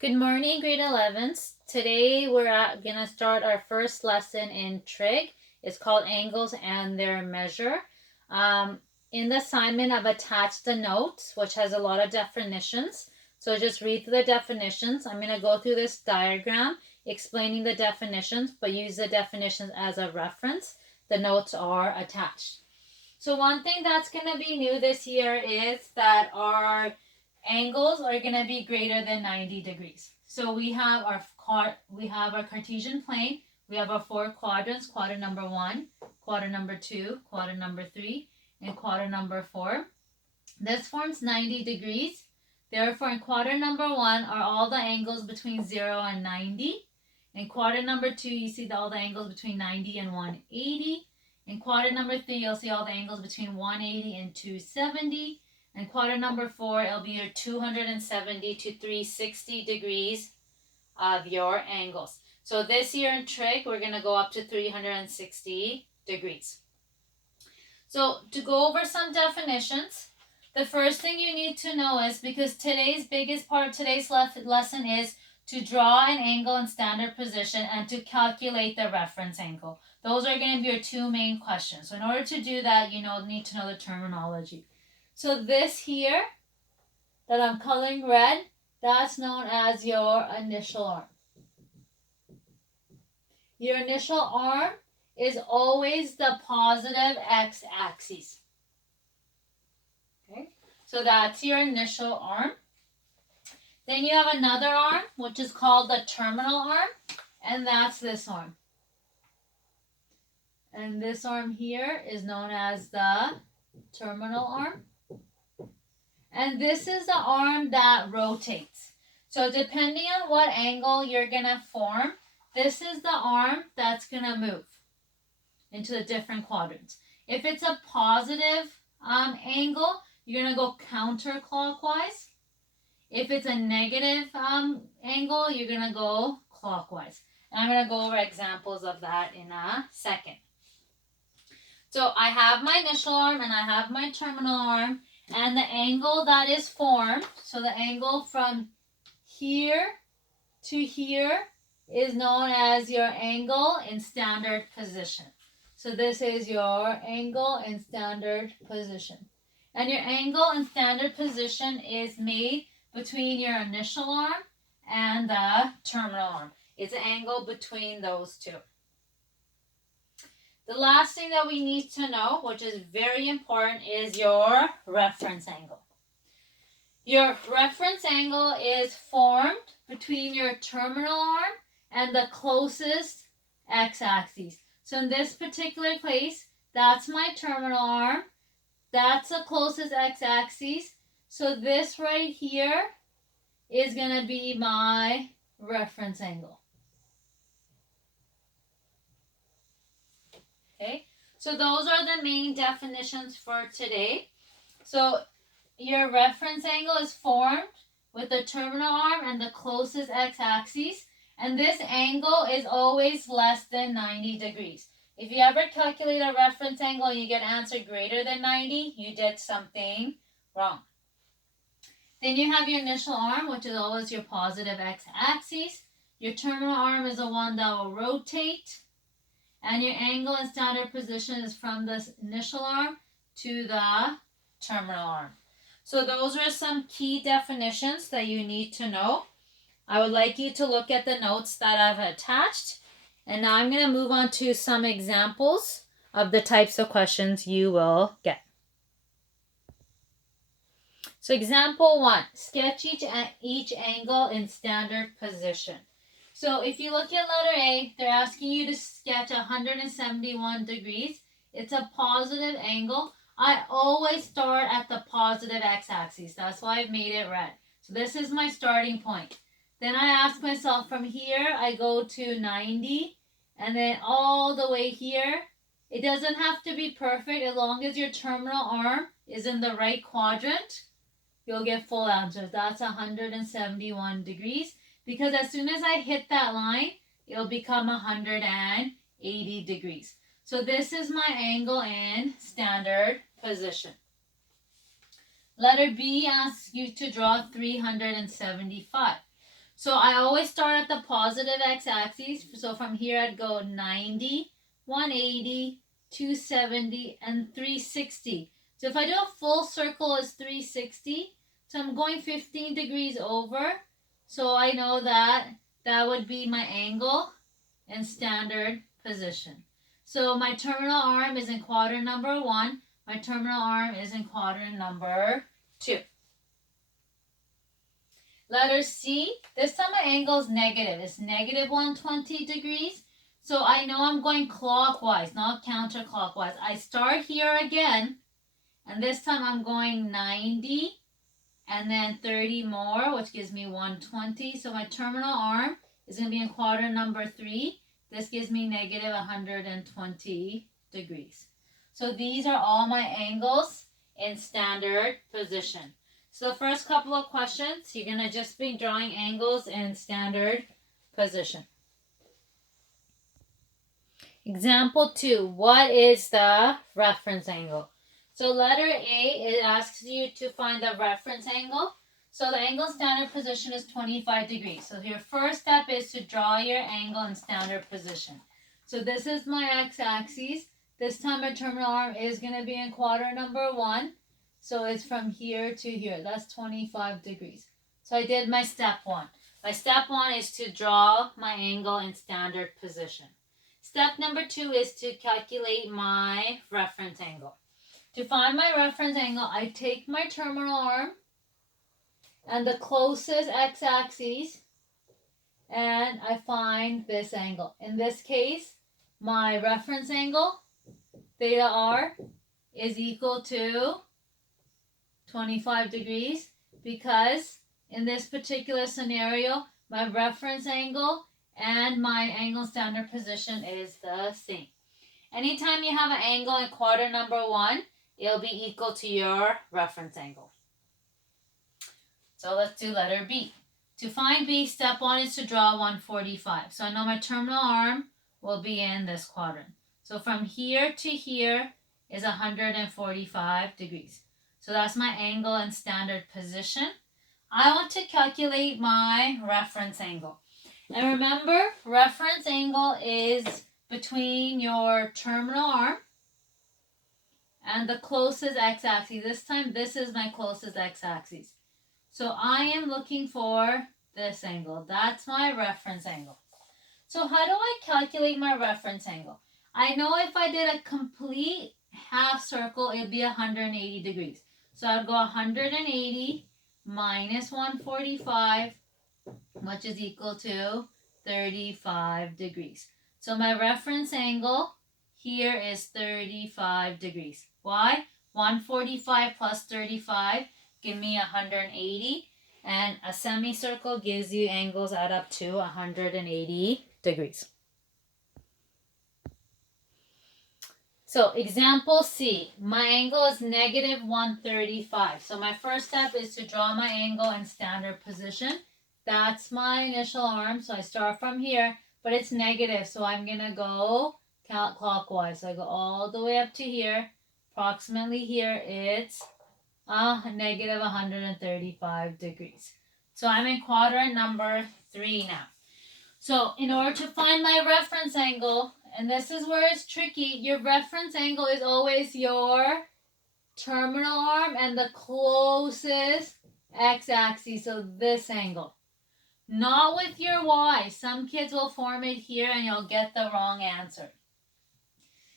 Good morning, grade 11s. Today we're going to start our first lesson in trig. It's called Angles and Their Measure. In the assignment, I've attached the notes, which has a lot of definitions. So just read through the definitions. I'm going to go through this diagram explaining the definitions, but use the definitions as a reference. The notes are attached. So one thing that's going to be new this year is that our angles are going to be greater than 90 degrees. So we have our Cartesian plane. We have our four quadrants: quadrant number 1, quadrant number 2, quadrant number 3, and quadrant number 4. This forms 90 degrees. Therefore, in quadrant number 1 are all the angles between 0 and 90. In quadrant number 2, you see all the angles between 90 and 180. In quadrant number 3, you'll see all the angles between 180 and 270. And quadrant number 4, it'll be your 270 to 360 degrees of your angles. So this year in trig, we're going to go up to 360 degrees. So to go over some definitions, the first thing you need to know is, because today's biggest part of today's lesson is to draw an angle in standard position and to calculate the reference angle. Those are going to be your two main questions. So in order to do that, you need to know the terminology. So this here that I'm coloring red, that's known as your initial arm. Your initial arm is always the positive x-axis. Okay, so that's your initial arm. Then you have another arm, which is called the terminal arm, and that's this arm. And this arm here is known as the terminal arm. And this is the arm that rotates. So depending on what angle you're going to form, this is the arm that's going to move into the different quadrants. If it's a positive angle, you're going to go counterclockwise. If it's a negative angle, you're going to go clockwise. And I'm going to go over examples of that in a second. So I have my initial arm and I have my terminal arm. And the angle that is formed, so the angle from here to here, is known as your angle in standard position. So this is your angle in standard position. And your angle in standard position is made between your initial arm and the terminal arm. It's an angle between those two. The last thing that we need to know, which is very important, is your reference angle. Your reference angle is formed between your terminal arm and the closest x-axis. So in this particular case, that's my terminal arm. That's the closest x-axis. So this right here is going to be my reference angle. Okay, so those are the main definitions for today. So your reference angle is formed with the terminal arm and the closest x-axis, and this angle is always less than 90 degrees. If you ever calculate a reference angle and you get an answer greater than 90, you did something wrong. Then you have your initial arm, which is always your positive x-axis. Your terminal arm is the one that will rotate. And your angle in standard position is from the initial arm to the terminal arm. So those are some key definitions that you need to know. I would like you to look at the notes that I've attached. And now I'm going to move on to some examples of the types of questions you will get. So example 1, sketch each angle in standard position. So if you look at letter A, they're asking you to sketch 171 degrees. It's a positive angle. I always start at the positive x-axis. That's why I've made it red. So this is my starting point. Then I ask myself, from here, I go to 90. And then all the way here. It doesn't have to be perfect. As long as your terminal arm is in the right quadrant, you'll get full answers. That's 171 degrees. Because as soon as I hit that line, it'll become 180 degrees. So this is my angle in standard position. Letter B asks you to draw 375. So I always start at the positive x-axis. So from here I'd go 90, 180, 270, and 360. So if I do a full circle, it's 360. So I'm going 15 degrees over. So I know that that would be my angle in standard position. So my terminal arm is in quadrant number 1. My terminal arm is in quadrant number 2. Letter C, this time my angle is negative. It's negative 120 degrees. So I know I'm going clockwise, not counterclockwise. I start here again, and this time I'm going 90 and then 30 more, which gives me 120. So my terminal arm is going to be in quadrant number 3. This gives me negative 120 degrees. So these are all my angles in standard position. So the first couple of questions, you're going to just be drawing angles in standard position. Example 2, what is the reference angle? So letter A, it asks you to find the reference angle. So the angle in standard position is 25 degrees. So your first step is to draw your angle in standard position. So this is my x-axis. This time my terminal arm is going to be in quadrant number 1. So it's from here to here. That's 25 degrees. So I did my step 1. My step 1 is to draw my angle in standard position. Step number 2 is to calculate my reference angle. To find my reference angle, I take my terminal arm and the closest x-axis and I find this angle. In this case, my reference angle, theta r, is equal to 25 degrees because in this particular scenario, my reference angle and my angle standard position is the same. Anytime you have an angle in quadrant number 1, it'll be equal to your reference angle. So let's do letter B. To find B, step 1 is to draw 145. So I know my terminal arm will be in this quadrant. So from here to here is 145 degrees. So that's my angle in standard position. I want to calculate my reference angle. And remember, reference angle is between your terminal arm and the closest x-axis. This time, this is my closest x-axis. So I am looking for this angle. That's my reference angle. So how do I calculate my reference angle? I know if I did a complete half circle, it would be 180 degrees. So I'd go 180 minus 145, which is equal to 35 degrees. So my reference angle here is 35 degrees. Why? 145 plus 35 give me 180, and a semicircle gives you angles add up to 180 degrees. So example C, my angle is negative 135. So my first step is to draw my angle in standard position. That's my initial arm. So I start from here, but it's negative. So I'm going to go counterclockwise. So I go all the way up to here. Approximately here, it's negative 135 degrees. So I'm in quadrant number 3 now. So in order to find my reference angle, and this is where it's tricky, your reference angle is always your terminal arm and the closest x-axis, so this angle. Not with your y. Some kids will form it here and you'll get the wrong answer.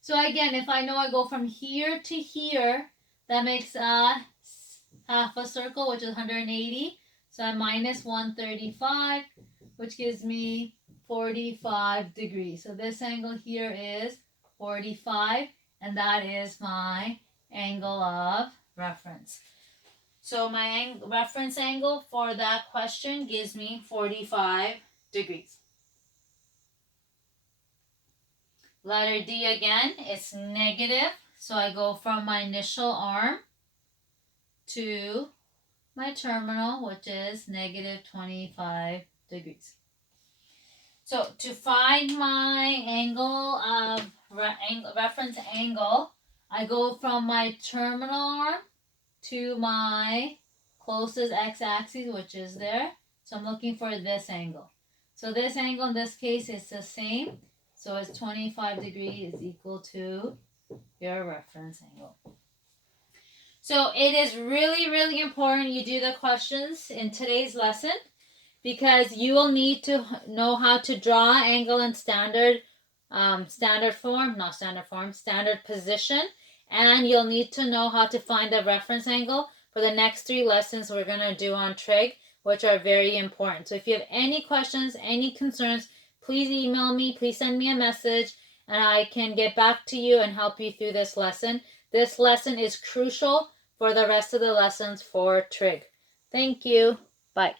So again, if I know I go from here to here, that makes half a circle, which is 180. So I minus 135, which gives me 45 degrees. So this angle here is 45, and that is my angle of reference. So my reference angle for that question gives me 45 degrees. Letter D again, it's negative. So I go from my initial arm to my terminal, which is negative 25 degrees. So to find my angle of reference angle, I go from my terminal arm to my closest x-axis, which is there. So I'm looking for this angle. So this angle in this case is the same. So it's 25 degrees is equal to your reference angle. So it is really, really important you do the questions in today's lesson because you will need to know how to draw angle in standard standard position, and you'll need to know how to find a reference angle for the next 3 lessons we're going to do on trig, which are very important. So if you have any questions, any concerns, please email me, please send me a message, and I can get back to you and help you through this lesson. This lesson is crucial for the rest of the lessons for trig. Thank you. Bye.